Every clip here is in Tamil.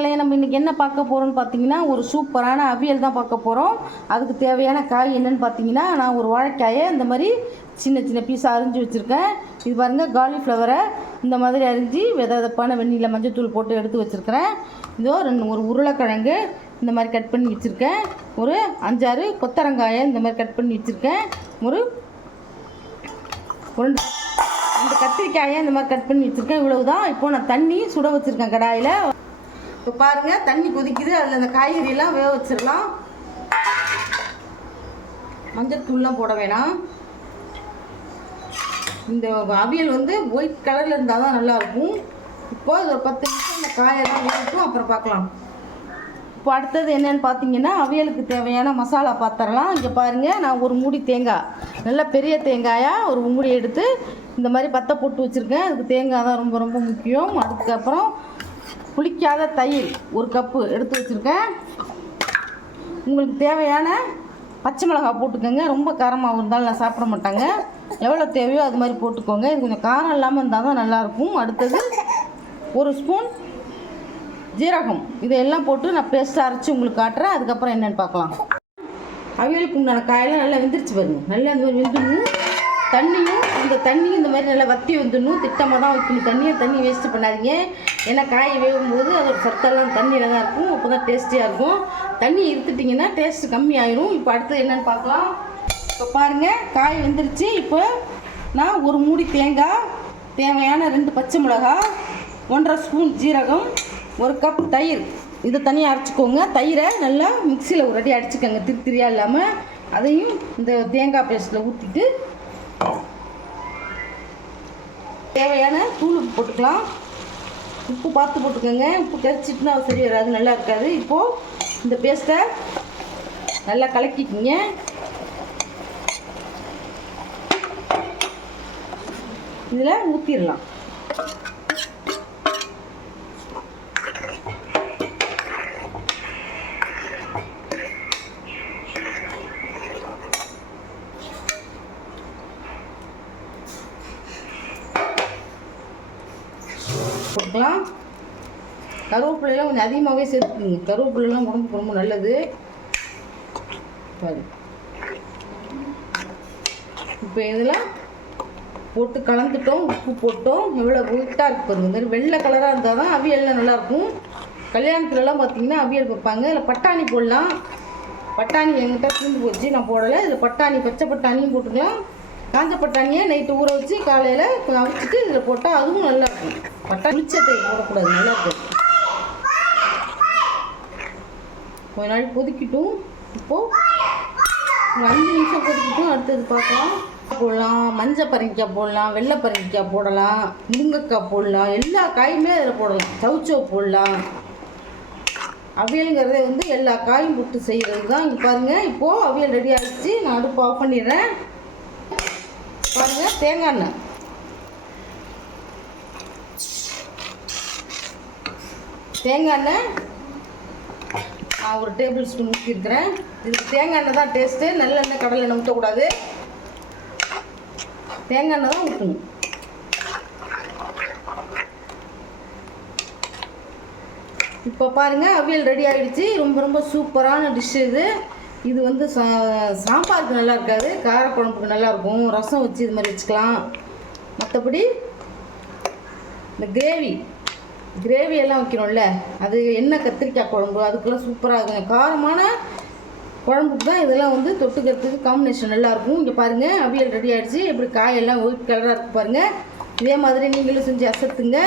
மக்களே, நம்ம இன்றைக்கி என்ன பார்க்க போகிறோம்னு பார்த்தீங்கன்னா, ஒரு சூப்பரான அவியல் தான் பார்க்க போகிறோம். அதுக்கு தேவையான காய் என்னென்னு பார்த்தீங்கன்னா, நான் ஒரு வாழைக்காயை இந்த மாதிரி சின்ன சின்ன பீஸாக அரிஞ்சு வச்சுருக்கேன். இது பாருங்கள், காலிஃப்ளவரை இந்த மாதிரி அரிஞ்சு வெதப்பான வெந்நீரில் மஞ்சத்தூள் போட்டு எடுத்து வச்சுருக்கிறேன். இதோ ஒரு உருளைக்கிழங்கு இந்த மாதிரி கட் பண்ணி வச்சுருக்கேன். ஒரு 5-6 கொத்தரங்காயை இந்த மாதிரி கட் பண்ணி வச்சுருக்கேன். ஒரு 2 கத்திரிக்காயை இந்த மாதிரி கட் பண்ணி வச்சுருக்கேன். இவ்வளவு தான். இப்போது நான் தண்ணி சுட வச்சுருக்கேன் கடாயில். இப்போ பாருங்கள், தண்ணி கொதிக்குது. அதில் அந்த காய்கறியெல்லாம் வேக வச்சிடலாம். மஞ்சள் தூள்லாம் போட வேணாம். இந்த அவியல் வந்து ஒயிட் கலரில் இருந்தால் தான் நல்லாயிருக்கும். இப்போ ஒரு 10 நிமிஷம் இந்த காயெல்லாம் வேகட்டும், அப்புறம் பார்க்கலாம். இப்போ அடுத்தது என்னென்னு பார்த்தீங்கன்னா, அவியலுக்கு தேவையான மசாலா பாத்திரலாம். இங்கே பாருங்கள், நான் ஒரு மூடி தேங்காய், நல்ல பெரிய தேங்காயாக ஒரு மூடி எடுத்து இந்த மாதிரி பத்தை போட்டு வச்சுருக்கேன். அதுக்கு தேங்காய் தான் ரொம்ப ரொம்ப முக்கியம். அதுக்கப்புறம் புளிக்காத தயிர் 1 கப்பு எடுத்து வச்சுருக்கேன். உங்களுக்கு தேவையான பச்சை மிளகாய் போட்டுக்கோங்க. ரொம்ப காரமாக இருந்தாலும் நான் சாப்பிட மாட்டாங்க. எவ்வளோ தேவையோ அது மாதிரி போட்டுக்கோங்க. இது கொஞ்சம் காரம் இல்லாமல் இருந்தால் தான் நல்லாயிருக்கும். அடுத்தது 1 ஸ்பூன் ஜீரகம். இதையெல்லாம் போட்டு நான் பேஸ்ட்டாக அரைச்சி உங்களுக்கு காட்டுறேன். அதுக்கப்புறம் என்னென்னு பார்க்கலாம். அவியலுக்கு உண்டான காயெல்லாம் நல்லா வெந்துருச்சு பாருங்க. நல்லா இந்த மாதிரி வெந்துடணும். தண்ணியும் இந்த மாதிரி நல்லா வற்றி வந்துடணும். திட்டமாக தான் வைக்கணும். தண்ணி வேஸ்ட்டு பண்ணாதீங்க. ஏன்னா காய் வேகும்போது அதோட சத்தெல்லாம் தண்ணியில் தான் இருக்கும். அப்போ தான் டேஸ்டியாக இருக்கும். தண்ணி இருத்துட்டிங்கன்னா டேஸ்ட்டு கம்மியாயிடும். இப்போ அடுத்தது என்னென்னு பார்க்கலாம். இப்போ பாருங்கள், காய் வெந்துருச்சு. இப்போ நான் ஒரு மூடி தேங்காய், தேவையான 2 பச்சை மிளகாய், 1.5 ஸ்பூன் ஜீரகம், 1 கப் தயிர், இதை தனியாக அரைச்சிக்கோங்க. தயிரை நல்லா மிக்சியில் ஒரு அடி அடிச்சுக்கோங்க, திரியாக இல்லாமல். அதையும் இந்த தேங்காய் பேஸ்ட்டில் ஊற்றிட்டு தேவையான தூள் போட்டுக்கலாம். உப்பு பார்த்து போட்டுக்கோங்க. உப்பு கரைச்சிட்டுனா சரி வராது, நல்லா இருக்காது. இப்போது இந்த பேஸ்ட்டை நல்லா கலக்கிக்கிங்க. இதில் ஊற்றிடலாம். போட்டுக்கலாம். கருவேப்பிலையெல்லாம் கொஞ்சம் அதிகமாகவே சேர்த்துக்குங்க. கருவேப்பிலையெல்லாம் உடம்புக்கு ரொம்ப நல்லது. சரி, இப்போ இதில் போட்டு கலந்துட்டோம். உப்பு போட்டோம். எவ்வளோ ஒயிட்டாக இருக்கு பாருங்க. இந்த மாதிரி வெள்ளை கலராக இருந்தால் தான் அவியல்லாம் நல்லாயிருக்கும். கல்யாணத்துலலாம் பார்த்தீங்கன்னா அவியல் வைப்பாங்க. இதில் பட்டாணி போடலாம். பட்டாணி எங்கிட்ட தூண்டு போச்சு, நான் போடலை. இதில் பட்டாணி, பச்சை பட்டாணியும் போட்டுக்கலாம். காஞ்ச பட்டாணியை நைட்டு ஊற வச்சு காலையில் அவிச்சிட்டு இதில் போட்டால் அதுவும் நல்லாயிருக்கும். பட்டாணி புளிச்சத்தை போடக்கூடாது, நல்லாயிருக்கும். கொஞ்ச நாள் கொதிக்கட்டும். இப்போது ஒரு 5 நிமிஷம் கொதிக்கட்டும். அடுத்தது பார்க்கலாம். போடலாம், மஞ்சள் பரங்கிக்காய் போடலாம், வெள்ளை பரங்கிக்காய் போடலாம், முருங்கைக்காய் போடலாம். எல்லா காயுமே அதில் போடலாம். சவுச்சோ போடலாம். அவியலுங்கிறதே வந்து எல்லா காயும் போட்டு செய்கிறது தான். இங்கே பாருங்கள், இப்போது அவியல் ரெடி ஆகிடுச்சு. நான் அடுப்பு ஆஃப் பண்ணிடுறேன். பாருங்கள், தேங்காய் எண்ணெய் நான் 1 டேபிள் ஸ்பூன் ஊற்றிருக்கிறேன். இதுக்கு தேங்காய் எண்ணெய் தான் டேஸ்ட்டு. நல்லெண்ணெய், கடலை எண்ணெய் ஊற்றக்கூடாது. தேங்காய் எண்ணெய் தான் ஊற்றணும். இப்போ பாருங்கள், அவியல் ரெடி ஆகிடுச்சு. ரொம்ப ரொம்ப சூப்பரான டிஷ் இது. இது வந்து சாம்பாருக்கு நல்லா இருக்காது, காரக்குழம்புக்கு நல்லாயிருக்கும். ரசம் வச்சு இது மாதிரி வச்சுக்கலாம். மற்றபடி இந்த கிரேவியெல்லாம் வைக்கிறோம்ல, அது எண்ணெய் கத்திரிக்காய் குழம்பு, அதுக்கெல்லாம் சூப்பராக இருக்கும். காரமான குழம்புக்கு தான் இதெல்லாம் வந்து தொட்டுக்கிறதுக்கு காம்பினேஷன் நல்லாயிருக்கும். இங்கே பாருங்கள், அவியல் ரெடி ஆகிடுச்சு. எப்படி காயெல்லாம் ஒயிட் கலராக இருக்குது பாருங்கள். இதே மாதிரி நீங்களும் செஞ்சு அசத்துங்க.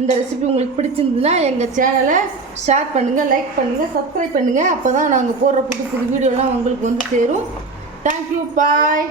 இந்த ரெசிபி உங்களுக்கு பிடிச்சிருந்துன்னா எங்கள் சேனலை ஷேர் பண்ணுங்கள், லைக் பண்ணுங்கள், சப்ஸ்கிரைப் பண்ணுங்கள். அப்போ தான் நாங்கள் போடுற புது புது வீடியோலாம் உங்களுக்கு வந்து சேரும். தேங்க்யூ, பாய்.